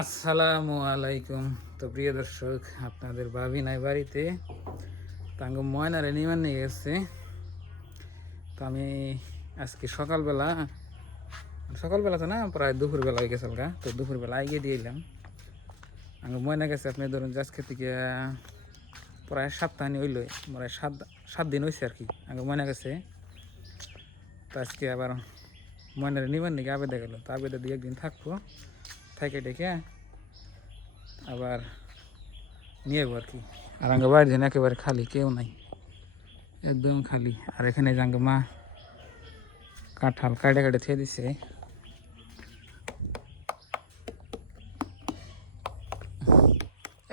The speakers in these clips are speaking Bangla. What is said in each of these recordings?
আসসালামু আলাইকুম। তো প্রিয় দর্শক, আপনাদের ভাবি নাই বাড়িতে, তাঙ্গ ময়নারে নিমান নিয়ে গেছে। তো আমি আজকে সকালবেলা তো না, প্রায় দুপুরবেলা হয়ে গেছে। তো দুপুরবেলা আইগে দিয়ে এলাম। আঙ্গ ময়না গেছে আপনি ধরুন আজকে থেকে প্রায় সপ্তাহানি হইল, প্রায় সাত দিন হয়েছে আর কি আঙ্গ ময়না গেছে। তো আজকে আবার ময়নারে নিবার নিয়ে আবেদা গেল। তো আবেদা দিয়ে একদিন থাকবো, থাকে ডেকে আবার নিয়ে যাবো আর কি। আর আঙ্গ বাড়ির জন্য একেবারে খালি, কেউ নাই, একদম খালি। আর এখানে যে আঙ্গ মা কাঁঠাল কাটে কাটে খেয়ে দিছে।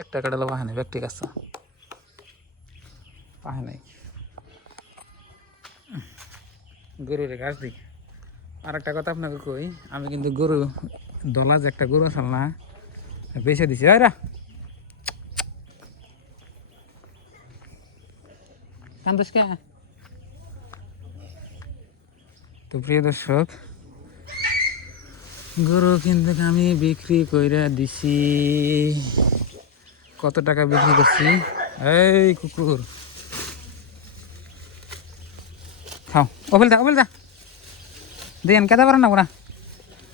একটা কাটালো পাহে নাই, ব্যক্তি কাছে পাহে নাই। গরুর ঘাস দিই। আর একটা কথা আপনাকে কই, আমি কিন্তু গরু দলা যে একটা গরু আসাল না, বেছে দিছি। আয়রা কান্দোস কে? তো প্রিয় দর্শক, গরু কিন্তু আমি বিক্রি কইরা দিছি। কত টাকা বিক্রি করছি? এই কুকুর খাও, ও বলতা দেন কেদা পারেন না ওরা।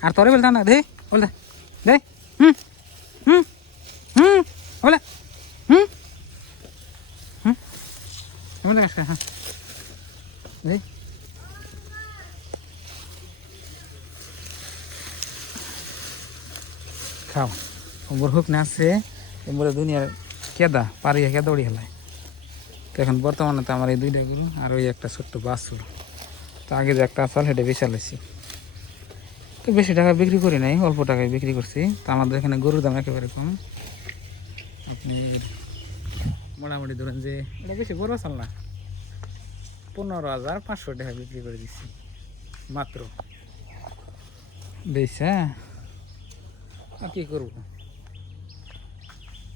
আর তোরে বলতাম না, দে বলতা দে। হুম হুম হুম বলে হুম হুম বলতে হ্যাঁ দে। খাও ওর হুক না আছে এবারে দুনিয়ার কেদা পারিয়া কেদা উড়ি হেলায়। তো এখন বর্তমানে তো আমার এই দুইটা গরু আর ওই একটা ছোট্ট বাছুর। তো আগে যে একটা আসাল সেটা বেচা লাইছি। তো বেশি টাকা বিক্রি করি নাই, অল্প টাকায় বিক্রি করছি। তো আমাদের এখানে গরুর দাম একেবারে কম। আপনি মোটামুটি ধরেন যে এটা বেশি বড় আসাল না, 15,500 টাকা বিক্রি করে দিচ্ছি মাত্র। বেশ হ্যাঁ, আর কি করবো,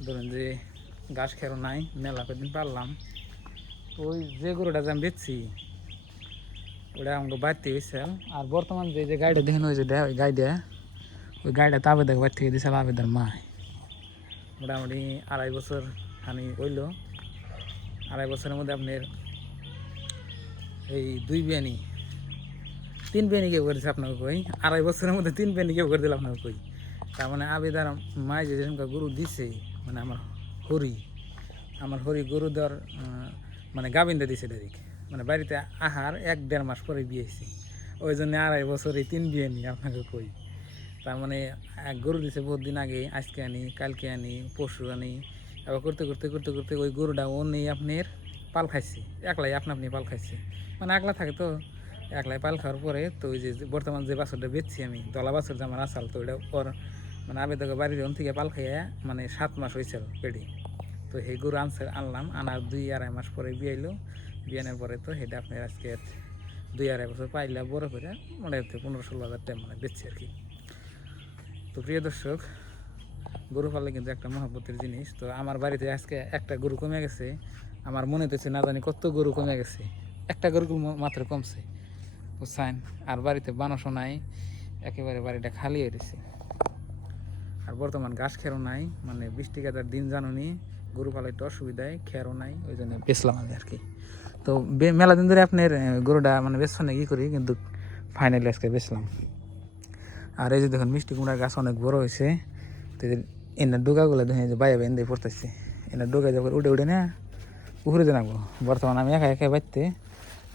ধরেন যে ঘাস খেরো নাই, মেলা কদিন পারলাম। ওই যে গরুটা যে আমি বেচছি ওটা আমাকে বাড়তে হয়েছে। আর বর্তমান যে গাড়িটা দেখেন ওই যে ওই গাড়িটা, ওই গাড়িটা তো আবেদা বাড়ি থেকে দিয়েছিল আবেদার মা। মোটামুটি 2.5 বছর আমি হইল। 2.5 বছরের মধ্যে আপনার এই 2 বিয়ানি 3 বিয়ানি কেউ করেছে আপনাকে কই। 2.5 বছরের মধ্যে 3 বিয়ানি কেউ করে দিল আপনাকে কই। তার মানে আবেদার মায় যে গরু দিছে, মানে আমার হরি গরু দেওয়ার মানে গাবিন্দা দিছে ডাইরেক্ট। মানে বাড়িতে আহার 1-1.5 মাস পরে বিয়ে হয়েছে। ওই জন্য 2.5 বছরে 3 বিয়ে নি আপনাকে কই। তার মানে এক গরু দিছে বহুত দিন আগে, আজকে আনি, কালকে আনি, পরশু আনি, আবার করতে করতে করতে করতে ওই গরুটা ও নেই আপনার পাল খাইছে, একলাই আপনি পাল খাইছে। মানে একলা থাকে তো, একলাই পাল খাওয়ার পরে তো ওই যে বর্তমান যে বাছরটা বেচছি আমি, দলা বাছর যে আমার আসাল, তো ওইটা ওর মানে আবেদকে বাড়ির ওন থেকে পাল খাইয়া মানে 7 মাস হয়েছিল পেটে। তো সেই গরু আনলাম, আনার 2-2.5 মাস পরে বিয়াইলো। বিয়ানোর পরে তো সেটা আপনার আজকে 2-2.5 বছর পাইলে বড় করে মোটামুটি 15-16 হাজার টাকা মানে বেচছি আর কি। তো প্রিয় দর্শক, গরু পাললে কিন্তু একটা মহব্বতের জিনিস। তো আমার বাড়িতে আজকে একটা গরু কমে গেছে, আমার মনে হতেছে না জানি কত গরু কমে গেছে। একটা গরু মাত্র কমছে বুঝছেন। আর বাড়িতে বানসও নাই, একেবারে বাড়িটা খালি হয়ে গেছে। আর বর্তমান ঘাস খেরও নাই, মানে বৃষ্টি কাটার দিন জানুনি, গরু পালাইতে অসুবিধায়, খেরও নাই, ওই জন্য বেচলাম আমি আর কি। তো মেলা দিন ধরে আপনার গরুটা মানে বেচনে ই করি, কিন্তু ফাইনালি আজকে বেচলাম। আর এই যে দেখুন মিষ্টি কুমড়ার গাছ অনেক বড় হয়েছে। তো এনার ডোকাগুলো দেখেন যে বাইরে বেঁধে পড়তেছে, এনার ডোকা যখন উঠে উঠে না পুকুরে দিয়ে নামবো। বর্তমানে আমি একা একা বাড়তে,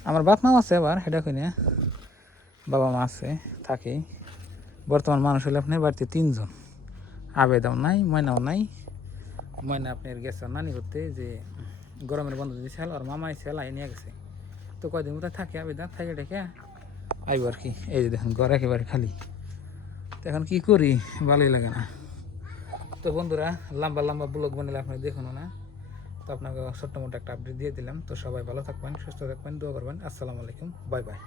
আমার বাপ মাও আছে, আবার সেটা কিনে বাবা মা আছে থাকেই। বর্তমান মানুষ হলে আপনার বাড়িতে 3 জন, আবেদাও নাই, ময়নাও নাই। ময়না আপনার গেছে নানি করতে, যে গরমের বন্ধ দিয়েছিল, আর মামা এসে লাই নিয়ে গেছে। তো কয়দিন মতো থাকে আবেদা, থাকে ডেকে আইব আর কি। এই যে দেখুন ঘর একেবারে খালি। তো এখন কী করি, ভালোই লাগে না। তো বন্ধুরা, লম্বা লম্বা ব্লগ বানালে আপনি দেখুন না, তো আপনাকে ছোট্ট মোটো একটা আপডেট দিয়ে দিলাম। তো সবাই ভালো থাকবেন, সুস্থ থাকবেন, দোয়া করবেন। আসসালামু আলাইকুম, বাই বাই।